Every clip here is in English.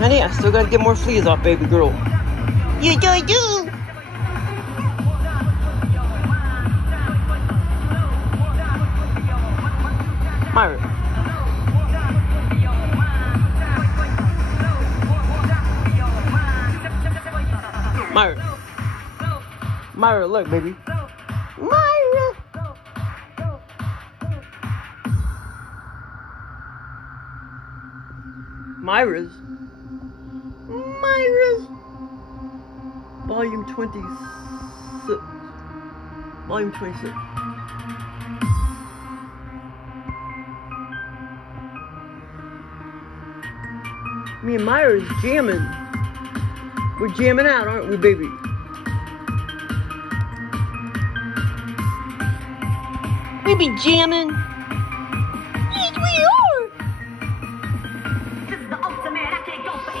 Honey, I still gotta get more fleas off, baby girl. You do. Myra. Myra, look, baby. Myra. Myra's. Volume 26. Volume 26. Me and Myra's jamming. We're jamming out, aren't we, baby? We be jamming. Yes, we are. This is the ultimate. I can't go for it.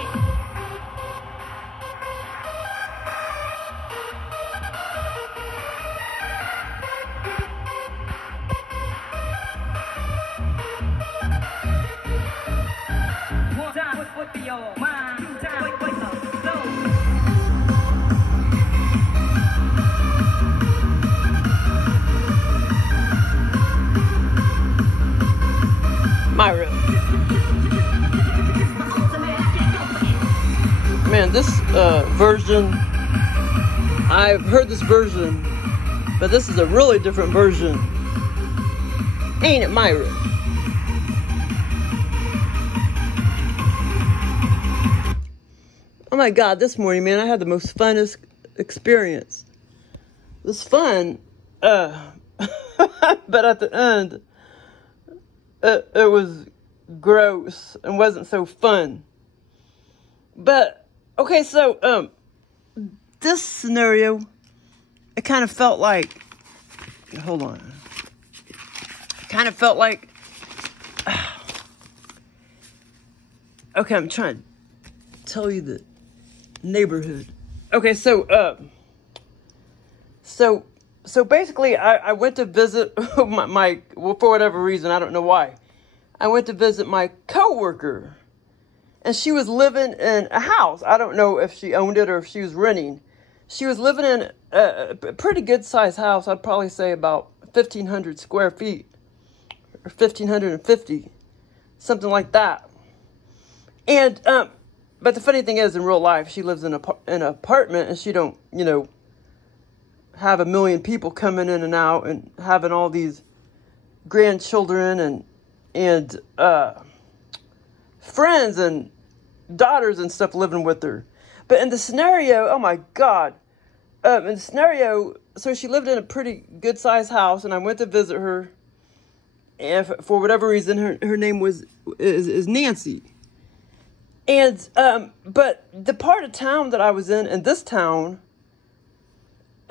Myra. Man, this version, I've heard this version, but this is a really different version. Ain't it, Myra? Oh my God, this morning, man, I had the most funnest experience. It was fun, but at the end, it was gross and wasn't so fun. But, okay, so, this scenario, it kind of felt like, hold on. It kind of felt like, okay, I'm trying to tell you the neighborhood. Okay, so basically, I went to visit my well, for whatever reason, I don't know why. I went to visit my coworker, and she was living in a house. I don't know if she owned it or if she was renting. She was living in a pretty good sized house. I'd probably say about 1,500 square feet, or 1,550, something like that. And but the funny thing is, in real life, she lives in an apartment, and she don't, have a million people coming in and out and having all these grandchildren and friends and daughters and stuff living with her. But in the scenario, oh my God, in the scenario, so she lived in a pretty good sized house, and I went to visit her, and for whatever reason, her name is Nancy. And but the part of town that I was in this town,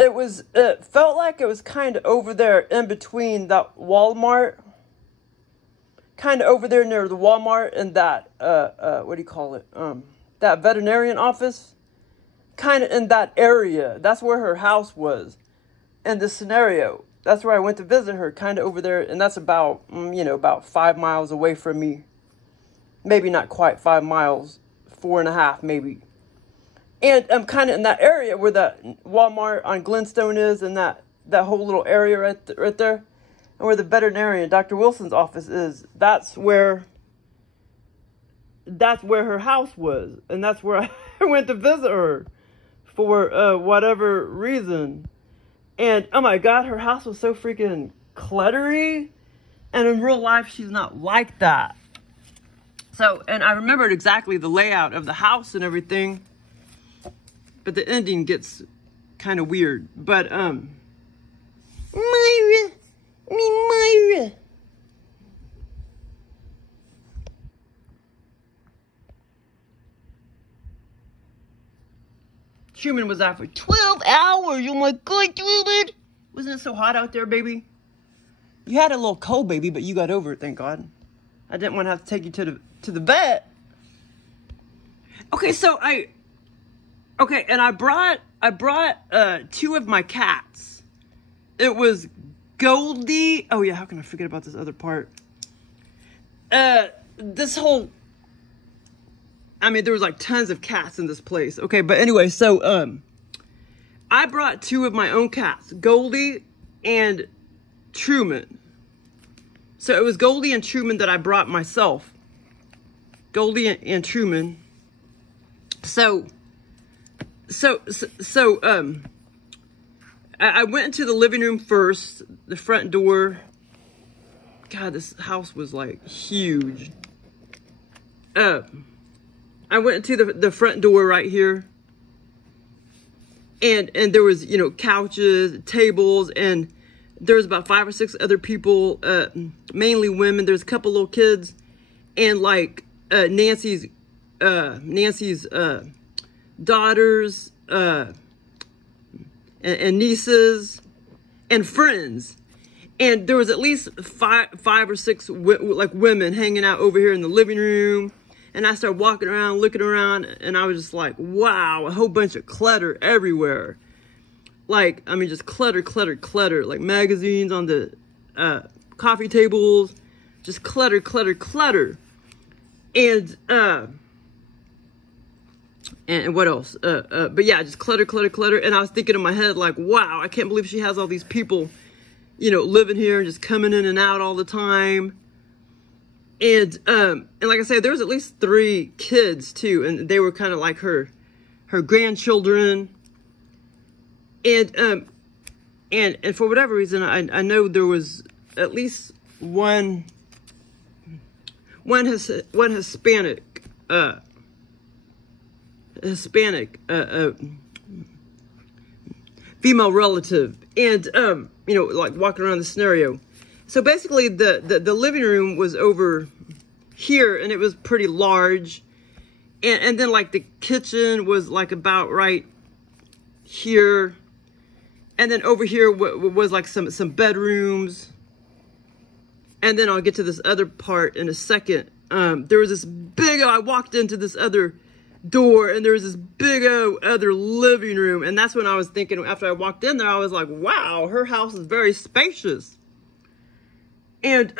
it felt like it was kind of over there in between that Walmart, kind of over there near the Walmart and that, what do you call it? That veterinarian office, kind of in that area. That's where her house was in this scenario. That's where I went to visit her, kind of over there. And that's about, about 5 miles away from me. Maybe not quite 5 miles, 4.5 maybe. And I'm kind of in that area where that Walmart on Glenstone is, and that whole little area right there, and where the veterinarian, Dr. Wilson's office is. That's where her house was, and that's where I went to visit her for whatever reason. And oh my God, her house was so freaking cluttery, and in real life, she's not like that. So, and I remembered exactly the layout of the house and everything. But the ending gets kind of weird. But, Myra. Truman was out for 12 hours. Oh my God, Truman. Wasn't it so hot out there, baby? You had a little cold, baby, but you got over it, thank God. I didn't want to have to take you to the vet. Okay, so and I brought 2 of my cats. It was Goldie. Oh yeah, how can I forget about this other part? This whole I mean, there was like tons of cats in this place. Okay, but anyway, so I brought 2 of my own cats, Goldie and Truman. So it was Goldie and Truman that I brought myself. Goldie and Truman. So I went into the living room first, the front door. God, this house was like huge. I went into the front door right here. And there was, you know, couches, tables, and there was about 5 or 6 other people, mainly women. There's a couple little kids, and like Nancy's daughters, and nieces, and friends. And there was at least five or six like women hanging out over here in the living room. And I started walking around, looking around, and I was just like, wow, a whole bunch of clutter everywhere. Like, I mean, just clutter, clutter, clutter. Like magazines on the coffee tables. Just clutter, clutter, clutter. And what else? But yeah, just clutter, clutter, clutter. And I was thinking in my head, like, wow, I can't believe she has all these people, you know, living here and just coming in and out all the time. And like I said, there was at least 3 kids too, and they were kind of like her grandchildren. And for whatever reason, I know there was at least one Hispanic female relative, and you know, like walking around the scenario. So basically, the living room was over here, and it was pretty large. And then, like, the kitchen was, like, about right here. And then over here was, like, some bedrooms. And then I'll get to this other part in a second. There was this big, I walked into this other door, and there was this big other living room. And that's when I was thinking, after I walked in there, I was like, wow, her house is very spacious. And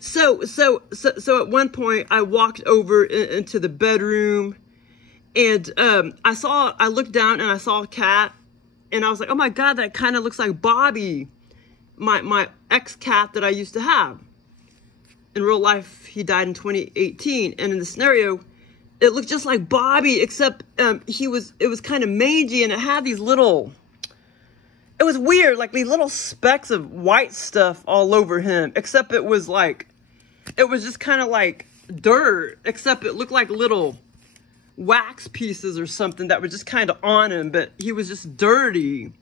so at one point I walked over into the bedroom, and I looked down and I saw a cat, and I was like, oh my God, that kind of looks like Bobby, my ex-cat that I used to have. In real life, he died in 2018, and in the scenario, it looked just like Bobby, except it was kind of mangy, and it had these little, it was weird, like these little specks of white stuff all over him, except it was just kind of like dirt, except it looked like little wax pieces or something that were just kind of on him, but he was just dirty.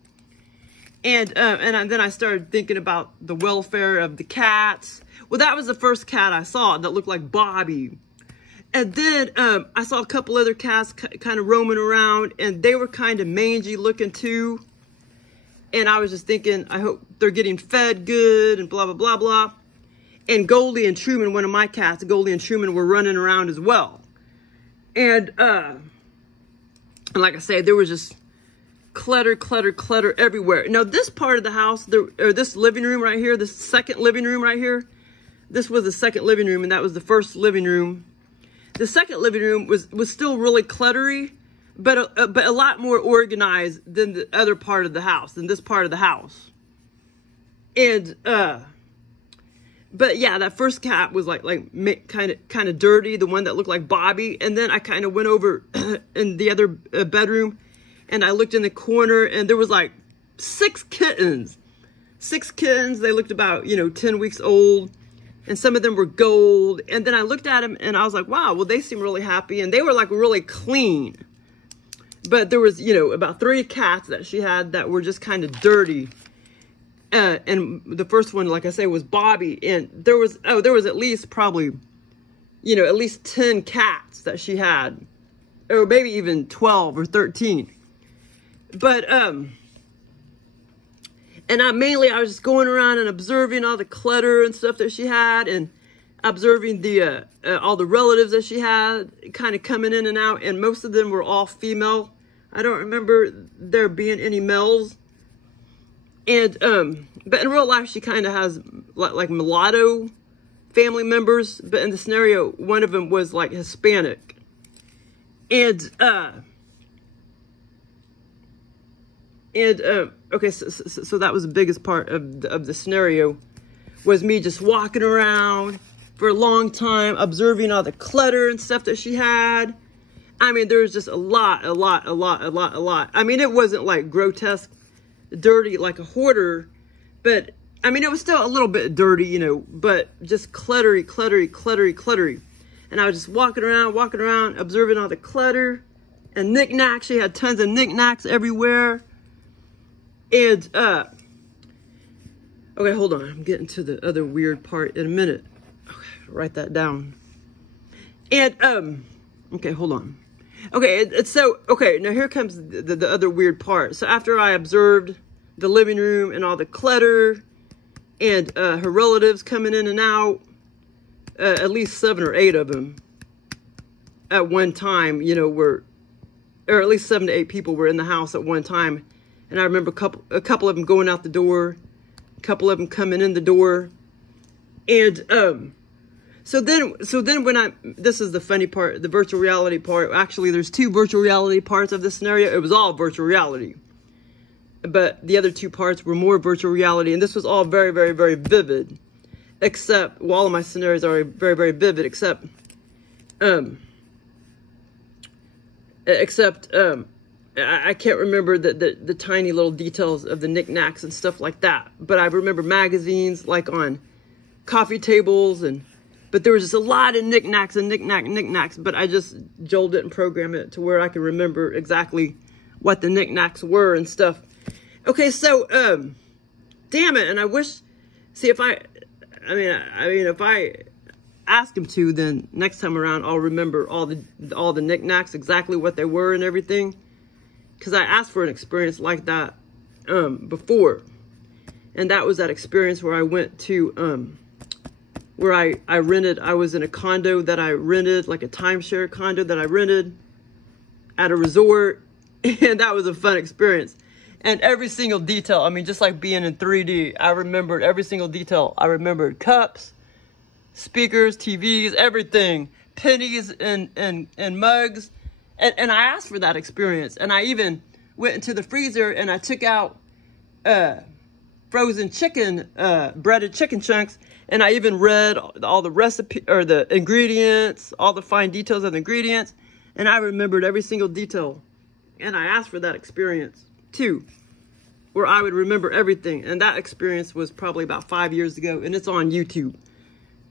And then I started thinking about the welfare of the cats. Well, that was the first cat I saw that looked like Bobby. And then I saw a couple other cats kind of roaming around, and they were kind of mangy looking too. And I was just thinking, I hope they're getting fed good and blah, blah, blah, blah. And Goldie and Truman, one of my cats, Goldie and Truman, were running around as well. And like I said, there was just clutter, clutter, clutter everywhere. Now, this part of the house, or this living room right here, this second living room right here, this was the second living room, and that was the first living room. The second living room was still really cluttery, but a lot more organized than the other part of the house, than this part of the house. And but yeah, that first cat was like kind of dirty, the one that looked like Bobby. And then I kind of went over in the other bedroom, and I looked in the corner, and there was like 6 kittens. 6 kittens. They looked about, 10 weeks old, and some of them were gold. And then I looked at them, and I was like, wow, well, they seem really happy, and they were like really clean. But there was, about 3 cats that she had that were just kind of dirty. And the first one, like I say, was Bobby. And there was at least probably, at least 10 cats that she had. Or maybe even 12 or 13. But, and I was just going around and observing all the clutter and stuff that she had. And observing the all the relatives that she had kind of coming in and out. And most of them were all female. I don't remember there being any males. And, but in real life, she kind of has like mulatto family members, but in the scenario, one of them was like Hispanic. And okay, so that was the biggest part of the scenario, was me just walking around for a long time, observing all the clutter and stuff that she had. I mean, there was just a lot. I mean, it wasn't like grotesque, dirty like a hoarder, but I mean, it was still a little bit dirty, you know, but just cluttery. And I was just walking around, observing all the clutter and knickknacks. She had tons of knickknacks everywhere. And, okay, hold on. I'm getting to the other weird part in a minute. Okay, write that down. And, okay, hold on. Okay, okay, now here comes the other weird part. So after I observed the living room and all the clutter and her relatives coming in and out, at least 7 or 8 of them at one time, you know, or at least 7 to 8 people were in the house at one time. And I remember a couple of them going out the door, a couple of them coming in the door. And so then when this is the funny part, the virtual reality part. Actually, there's 2 virtual reality parts of this scenario. It was all virtual reality, but the other 2 parts were more virtual reality. And this was all very, very, very vivid, except, well, all of my scenarios are very, very vivid, except I can't remember the tiny little details of the knickknacks and stuff like that. But I remember magazines like on coffee tables, but there was just a lot of knickknacks and knickknacks. But I just jolt it and program it to where I can remember exactly what the knickknacks were and stuff. Okay, so damn it, and I wish, see, if I mean, if I ask him to, then next time around I'll remember all the knickknacks, exactly what they were and everything. Because I asked for an experience like that before. And that was that experience where I went to, where I rented, I was in a condo that I rented, like a timeshare condo that I rented at a resort. And that was a fun experience. And every single detail, I mean, just like being in 3D, I remembered every single detail. I remembered cups, speakers, TVs, everything, pennies and mugs. And I asked for that experience. And I even went into the freezer and I took out frozen chicken, breaded chicken chunks. And I even read all the recipe or the ingredients, all the fine details of the ingredients. And I remembered every single detail. And I asked for that experience too, where I would remember everything. And that experience was probably about 5 years ago. And it's on YouTube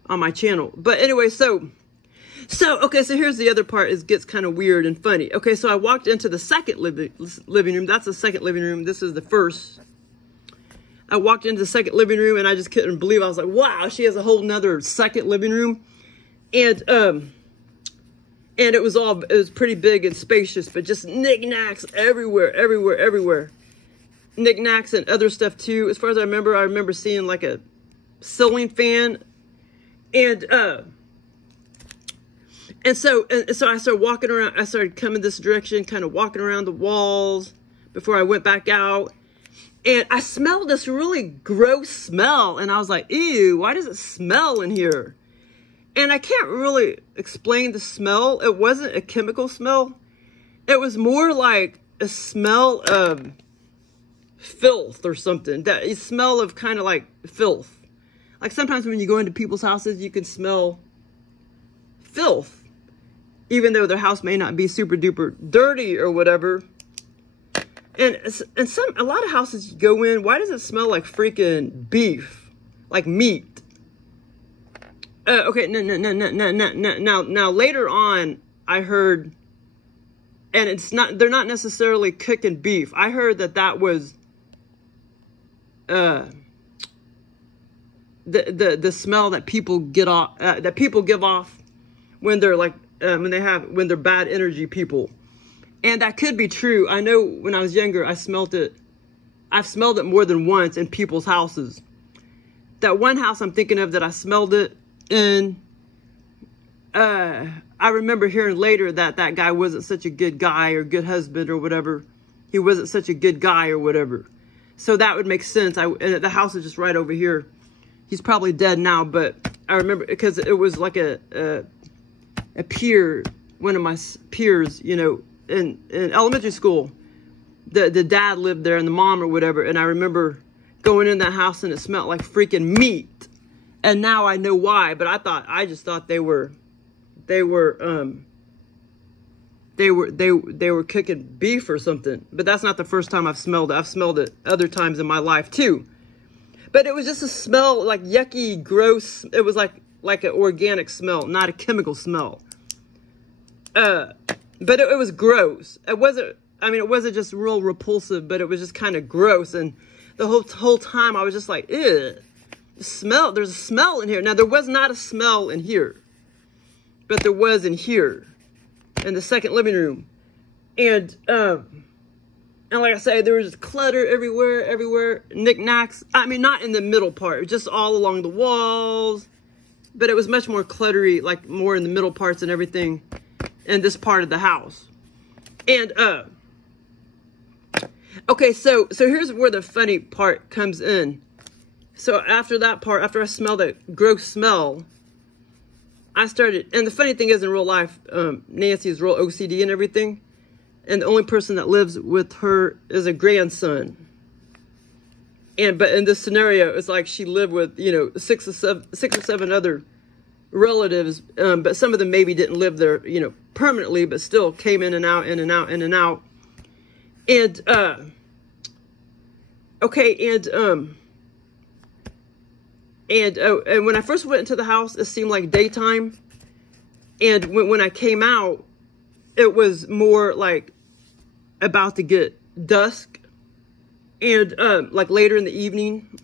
on my channel. But anyway, so okay, so here's the other part. It gets kind of weird and funny. Okay, so I walked into the second living room. That's the second living room. This is the first. I walked into the second living room and I just couldn't believe. I was like, wow, she has a whole nother second living room. And it was pretty big and spacious, but just knickknacks everywhere. Knickknacks and other stuff too. As far as I remember seeing like a ceiling fan. And so I started walking around. I started coming this direction, kind of walking around the walls before I went back out. And I smelled this really gross smell. And I was like, ew, why does it smell in here? And I can't really explain the smell. It wasn't a chemical smell. It was more like a smell of filth or something. That a smell of kind of like filth. Like sometimes when you go into people's houses, you can smell filth. Even though their house may not be super duper dirty or whatever. And a lot of houses you go in, why does it smell like freaking beef? Like meat. Okay, now later on, I heard, and they're not necessarily cooking beef. I heard that was the smell that people get off, that people give off when they're like, when they're bad energy people. And that could be true. I know when I was younger, I've smelled it more than once in people's houses. That one house I'm thinking of that I smelled it in, I remember hearing later that guy wasn't such a good guy or good husband or whatever. He wasn't such a good guy or whatever. So that would make sense. And the house is just right over here. He's probably dead now, but I remember because it was like a peer, one of my peers, you know, in elementary school. The dad lived there and the mom or whatever. And I remember going in that house and it smelled like freaking meat. And now I know why, but I just thought they were cooking beef or something. But that's not the first time I've smelled it. I've smelled it other times in my life too. But it was just a smell, like yucky, gross. It was like an organic smell, not a chemical smell. But it was gross. It wasn't, I mean, it wasn't just real repulsive, but it was just kind of gross. And the whole time I was just like, ew, smell. There's a smell in here. Now, there was not a smell in here, but there was in here, in the second living room. And like I say, there was clutter everywhere, knickknacks. I mean, not in the middle part, just all along the walls. But it was much more cluttery, like more in the middle parts and everything in this part of the house. And, okay, so here's where the funny part comes in. So after that part, after I smelled that gross smell, I started, and the funny thing is in real life, Nancy is real OCD and everything. And the only person that lives with her is a grandson. But in this scenario, it's like she lived with, you know, six or seven other relatives. But some of them maybe didn't live there, you know, permanently, but still came in and out, in and out, in and out. And, okay, and when I first went into the house, it seemed like daytime. And when I came out, it was more like about to get dusk, and like later in the evening.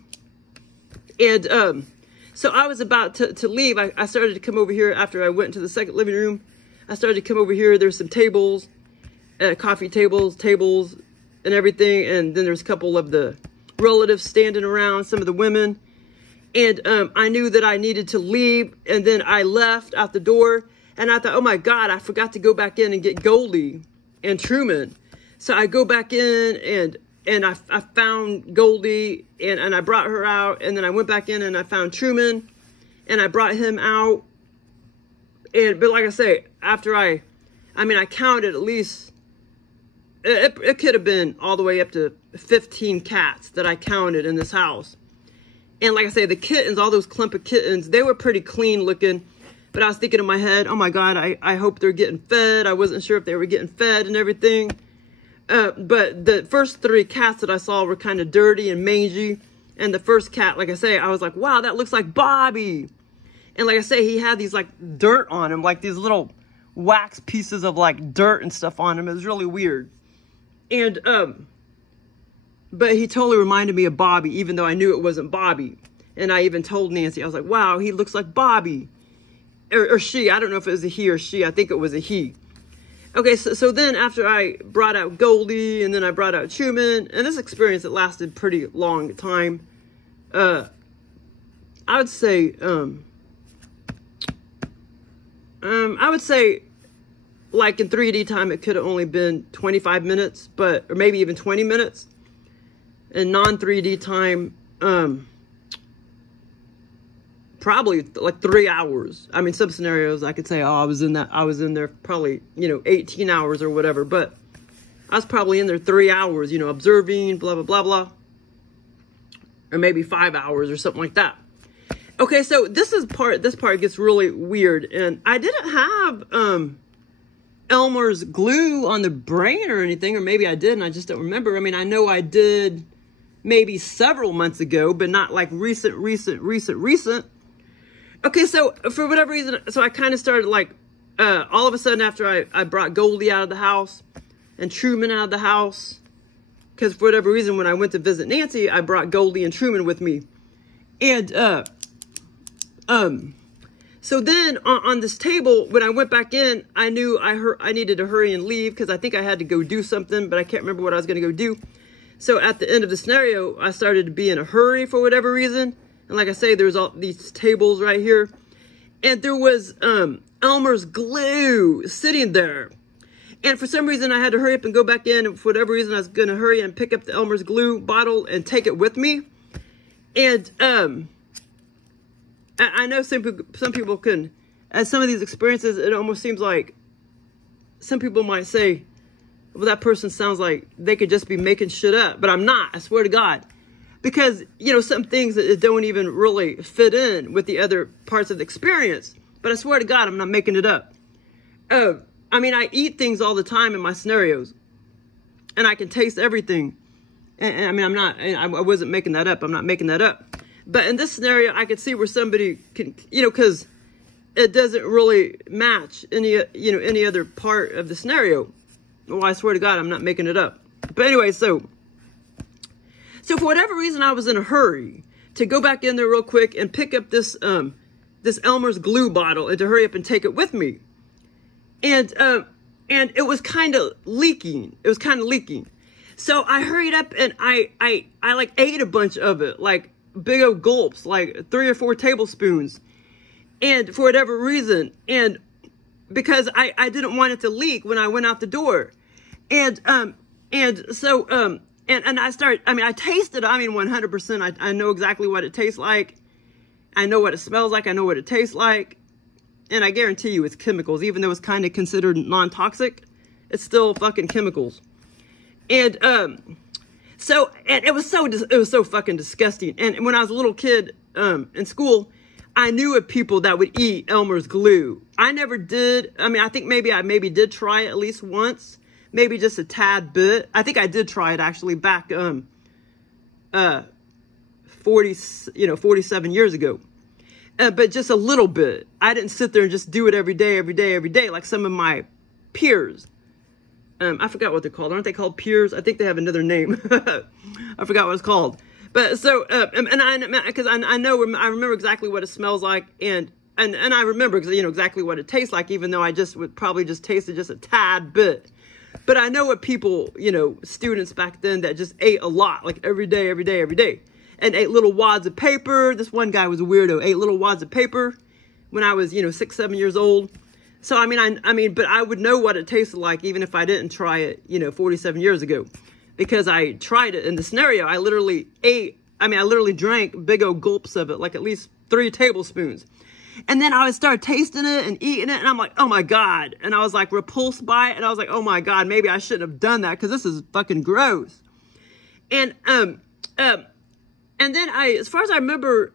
And so I was about to leave. I started to come over here after I went into the second living room. I started to come over here. There's some tables, coffee tables, and everything. And then there's a couple of the relatives standing around, some of the women. And I knew that I needed to leave. And then I left out the door. And I thought, oh my God, I forgot to go back in and get Goldie and Truman. So I go back in and I found Goldie and I brought her out. And then I went back in and I found Truman and I brought him out. But like I say, after I counted at least, it could have been all the way up to 15 cats that I counted in this house. And like I say, the kittens, all those clump of kittens, they were pretty clean looking. But I was thinking in my head, oh my God, I hope they're getting fed. I wasn't sure if they were getting fed and everything. But the first 3 cats that I saw were kind of dirty and mangy. And the first cat, like I say, I was like, wow, that looks like Bobby. And like I say, he had these like dirt on him, like these little wax pieces of like dirt and stuff on him. It was really weird. And, but he totally reminded me of Bobby, even though I knew it wasn't Bobby. And I even told Nancy, I was like, wow, he looks like Bobby. Or she, I don't know if it was a he or she. I think it was a he. Okay, so then after I brought out Goldie and then I brought out Truman, and this experience, it lasted pretty long time. I would say, like in 3D time, it could have only been 25 minutes, or maybe even 20 minutes. In non-3D time, probably like 3 hours. I mean, some scenarios I could say, oh, I was in there probably, 18 hours or whatever, but I was probably in there 3 hours, observing, blah, blah, blah, blah. Or maybe 5 hours or something like that. Okay, so this part gets really weird. And I didn't have Elmer's glue on the brain or anything, or maybe I did and I just don't remember. I mean, I know I did maybe several months ago, but not like recent. Okay, so for whatever reason, so I kind of started like, all of a sudden after I brought Goldie out of the house and Truman out of the house, because for whatever reason, when I went to visit Nancy, I brought Goldie and Truman with me. And, so then on this table, when I went back in, I knew I needed to hurry and leave because I think I had to go do something, but I can't remember what I was going to go do. So at the end of the scenario, I started to be in a hurry for whatever reason. And like I say, there's all these tables right here. And there was Elmer's glue sitting there. And for some reason, I had to hurry up and go back in. And for whatever reason, I was going to hurry and pick up the Elmer's glue bottle and take it with me. And I know some people can, as some of these experiences, it almost seems like some people might say, well, that person sounds like they could just be making shit up. But I'm not, I swear to God. Because, you know, some things that don't even really fit in with the other parts of the experience. But I swear to God, I'm not making it up. I mean, I eat things all the time in my scenarios. And I can taste everything. And I mean, I wasn't making that up. I'm not making that up. But in this scenario, I could see where somebody can, you know, because it doesn't really match any other part of the scenario. Well, I swear to God, I'm not making it up. But anyway, so for whatever reason, I was in a hurry to go back in there real quick and pick up this ELMER'S glue bottle and to hurry up and take it with me. And it was kind of leaking. It was kind of leaking. So I hurried up and I like ate a bunch of it, like big old gulps, like 3 or 4 tablespoons. And for whatever reason, and because I didn't want it to leak when I went out the door. And so I tasted, 100%. I know exactly what it tastes like. I know what it smells like. I know what it tastes like. And I guarantee you it's chemicals. Even though it's kind of considered non-toxic, it's still fucking chemicals. And it was so fucking disgusting. And when I was a little kid in school, I knew of people that would eat ELMER'S glue. I never did. I mean, I think maybe I did try it at least once. Maybe just a tad bit. I think I did try it actually back 47 years ago. But just a little bit. I didn't sit there and just do it every day like some of my peers. I forgot what they're called. Aren't they called peers? I think they have another name. I forgot what it's called. But so, because I remember exactly what it smells like, and I remember, because, you know, exactly what it tastes like, even though I just would probably just taste it just a tad bit. But I know what people, you know, students back then that just ate a lot, like every day, and ate little wads of paper. This one guy was a weirdo, ate little wads of paper when I was, 6, 7 years old. So, I mean, but I would know what it tasted like, even if I didn't try it, 47 years ago. Because I tried it in the scenario. I literally drank big old gulps of it, like at least 3 tablespoons. And then I would start tasting it and eating it, and I'm like, oh my God. And I was like repulsed by it, and I was like, oh my God, maybe I shouldn't have done that, because this is fucking gross. And then as far as I remember,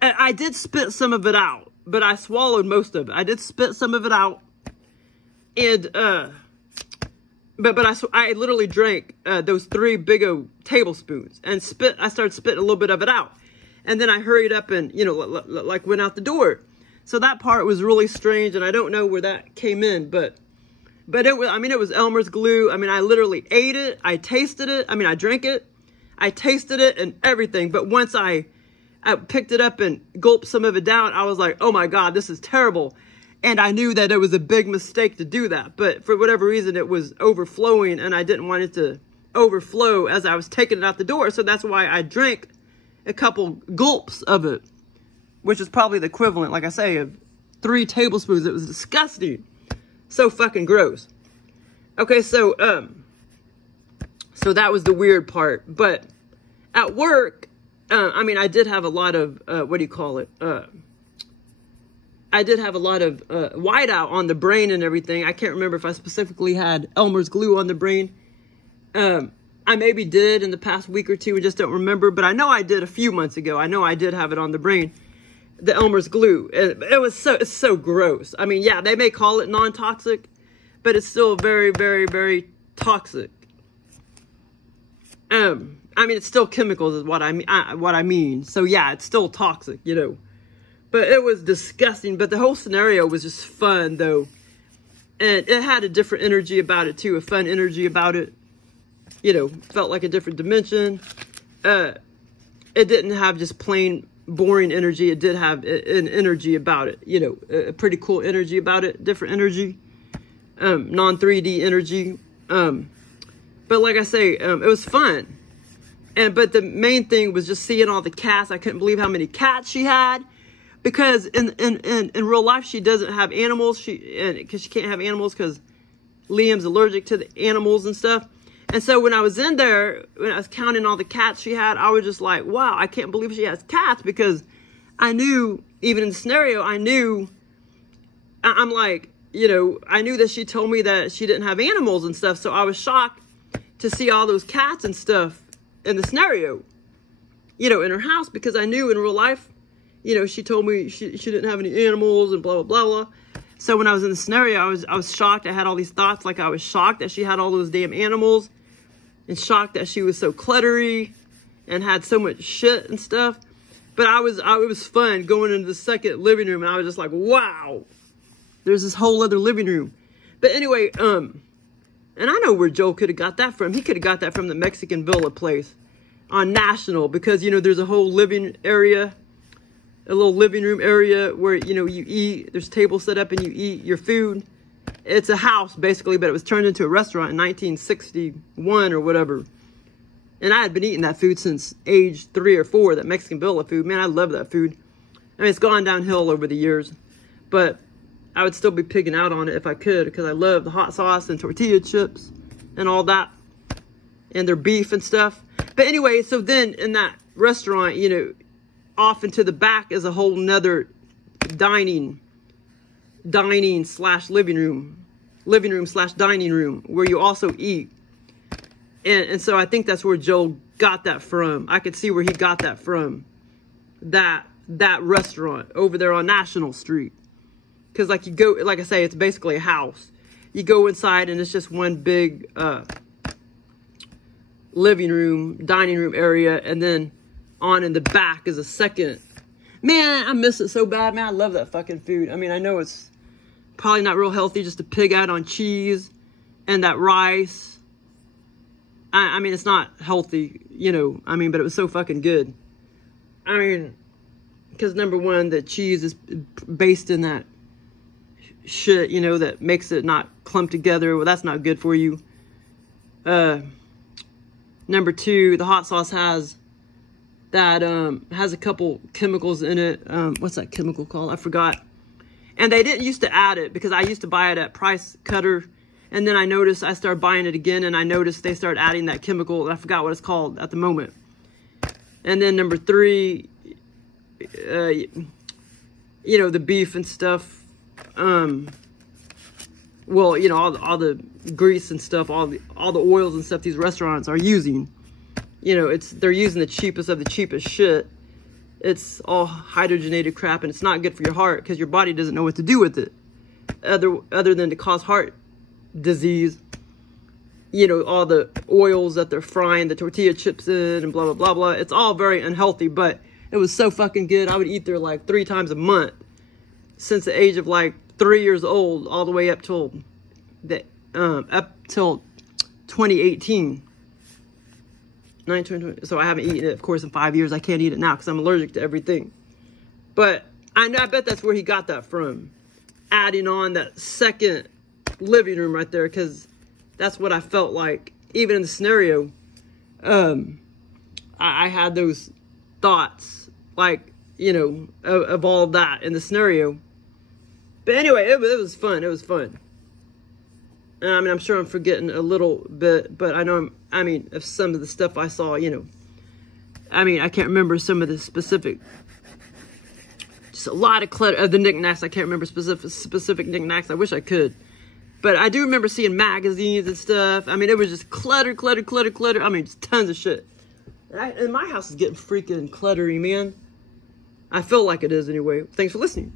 I did spit some of it out, but I swallowed most of it. I did spit some of it out, and, But I literally drank those 3 big old tablespoons and I started spitting a little bit of it out. And then I hurried up and, like went out the door. So that part was really strange, and I don't know where that came in, but it was, it was ELMER'S glue. I mean, I literally ate it. I tasted it. I drank it. I tasted it and everything. But once I picked it up and gulped some of it down, I was like, oh my God, this is terrible. And I knew that it was a big mistake to do that. But for whatever reason, it was overflowing, and I didn't want it to overflow as I was taking it out the door. So that's why I drank a couple gulps of it, which is probably the equivalent, like I say, of 3 tablespoons. It was disgusting. So fucking gross. Okay, so that was the weird part. But at work, I did have a lot of, I did have a lot of whiteout on the brain and everything. I can't remember if I specifically had ELMER'S glue on the brain. I maybe did in the past week or 2. I just don't remember. But I know I did a few months ago. I know I did have it on the brain. The ELMER'S glue. It's so gross. I mean, yeah, they may call it non-toxic, but it's still very, very, very toxic. It's still chemicals is what I mean. So yeah, it's still toxic, But it was disgusting. But the whole scenario was just fun, though. And it had a different energy about it, too. A fun energy about it. Felt like a different dimension. It didn't have just plain boring energy. It did have an energy about it. A pretty cool energy about it. Different energy. Non-3D energy. But like I say, it was fun. But the main thing was just seeing all the cats. I couldn't believe how many cats she had. Because in real life, she doesn't have animals. Because she can't have animals because Liam's allergic to the animals and stuff. And so when I was in there, when I was counting all the cats she had, I was just like, wow, I can't believe she has cats. Because I knew, even in the scenario, I knew, I'm like, you know, I knew that she told me that she didn't have animals and stuff. So I was shocked to see all those cats and stuff in the scenario, you know, in her house, because I knew in real life, you know, she told me she didn't have any animals and blah, blah, blah, blah. So when I was in the scenario, I was shocked. I had all these thoughts. Like, I was shocked that she had all those damn animals, and shocked that she was so cluttery and had so much shit and stuff. But it was fun going into the second living room, and I was just like, wow, there's this whole other living room. But anyway, and I know where Joel could have got that from. He could have got that from the Mexican Villa place on National, because, you know, there's a whole living area, a little living room area where, you know, you eat, there's tables set up and you eat your food. It's a house basically, but it was turned into a restaurant in 1961 or whatever. And I had been eating that food since age 3 or 4, that Mexican Villa food. Man, I love that food. I mean, it's gone downhill over the years, but I would still be pigging out on it if I could, because I love the hot sauce and tortilla chips and all that, and their beef and stuff. But anyway, so then in that restaurant, you know, off into the back is a whole nother dining slash living room slash dining room, where you also eat. And so I think that's where Joel got that from. I could see where he got that from, that restaurant over there on National Street. Because, like, you go, like I say, it's basically a house. You go inside and it's just one big living room, dining room area, and then on in the back is a second. Man, I miss it so bad, man. I love that fucking food. I mean, I know it's probably not real healthy just to pig out on cheese and that rice. I mean, it's not healthy, you know. I mean, but it was so fucking good. I mean, because number one, the cheese is based in that shit, you know, that makes it not clump together. Well, that's not good for you. Number two, the hot sauce has that, has a couple chemicals in it. What's that chemical called? I forgot. And they didn't used to add it, because I used to buy it at Price Cutter. And then I noticed, I started buying it again, and I noticed they started adding that chemical, and I forgot what it's called at the moment. And then number three, you know, the beef and stuff. Well, you know, all the grease and stuff, all the oils and stuff these restaurants are using. You know, they're using the cheapest of the cheapest shit. It's all hydrogenated crap, and it's not good for your heart, because your body doesn't know what to do with it, other than to cause heart disease. You know, all the oils that they're frying the tortilla chips in and blah, blah, blah, blah. It's all very unhealthy, but it was so fucking good. I would eat there like 3 times a month since the age of like 3 years old, all the way up till 2018. 2020. So I haven't eaten it, of course, in 5 years. I can't eat it now because I'm allergic to everything. But I bet that's where he got that from. Adding on that second living room right there, because that's what I felt like. Even in the scenario, I had those thoughts, like, you know, of all that in the scenario. But anyway, it was fun. It was fun. And I mean, I'm sure I'm forgetting a little bit, but I know I mean, of some of the stuff I saw, you know. I mean, I can't remember some of the specific, just a lot of clutter of the knickknacks. I can't remember specific knickknacks. I wish I could. But I do remember seeing magazines and stuff. I mean, it was just clutter. I mean, just tons of shit. And my house is getting freaking cluttery, man. I feel like it is anyway. Thanks for listening.